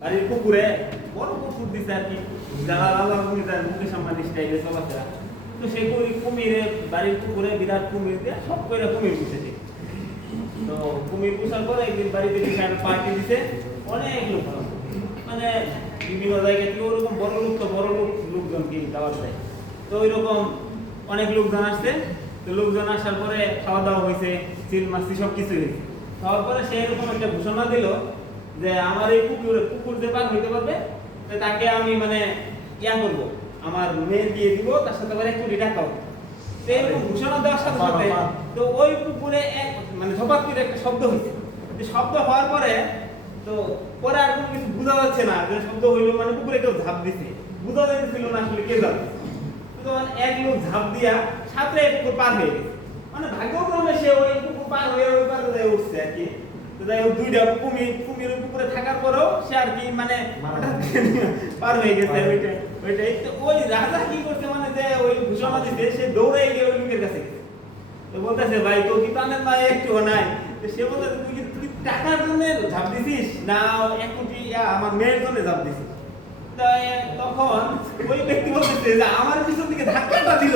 বাড়ির পুকুরে বড় পুকুর দিছে আর কি, যারা আল্লাহ মুকেশ আম্বানি স্টাইলে চলাফেরা। তো সেই কুমিরে বাড়ির পুকুরে বিরাট কুমির দিয়ে সব করে কুমির পুষেছে। তো কুমির পুষার পরে একদিন বাড়িতে পার্টি দিছে, অনেক লোক, মানে বিভিন্ন জায়গা থেকে ওরকম বড় লোক, তো বড় লোকজন কি দাওয়াত দেয়। তো ওই রকম অনেক লোকজন আসছে। তো লোকজন আসার পরে খাওয়া দাওয়া হয়েছে, চিল মাছি সব কিছু হয়েছে। খাওয়ার পরে সে এরকম একটা ঘোষণা দিল যে আমার এই কুকুর যে পার হইতে পারবে তাকে আমি মানে ইয়া করবো, আমার মেয়ে দিয়ে দিব, তার সাথে আবার 1 কোটি টাকাও। তো এরকম ঘোষণা দেওয়ার সাথে সাথে তো ওই পুকুরে মানে ঝপাত করে একটা শব্দ হয়েছে। শব্দ হওয়ার পরে তো পরে আর কোনো কিছু বোঝা যাচ্ছে না যে শব্দ হইলো মানে পুকুরে কেউ ঝাঁপ দিছে, বোঝা যাচ্ছিল না আসলে কে ঝাঁপ দিছে। তখন এক লোক ঝাঁপ দিয়া সাথে পুকুর পার হয়ে গেছে, মানে ভাগ্যক্রমে সে ওই পুকুর পার হয়ে ওই পারে যায় উঠছে আর কি। তো যাই হোক, দুইটা কুমির পুকুরে থাকার পরেও সে আর কি মানে পার হয়ে গেছে। ওইটাই তো ওই রাজা কি করছে, মানে যে ওই ঘোষণা দিতে সে দৌড়ে গিয়ে ওই লোকের কাছে গেছে। তো বলতেছে, ভাই তো কি প্রাণের মায় একটুও নাই? তো সে বলতে, তুই টাকার জন্য ঝাঁপ দিছিস না 1 কোটি আমার মেয়ের জন্য ঝাঁপ দিছিস? তখন ওই ব্যক্তি বলতেছে যে আমার পিছন থেকে ধাক্কাটা দিল।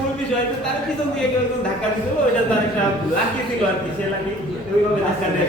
মূল বিষয়, তার পিছন দিয়ে কেউ ধাক্কা দিছিল, ওইটা তার একটা লাকি ছিল আর কি, সে লাকি ওইভাবে ধাক্কা দিয়ে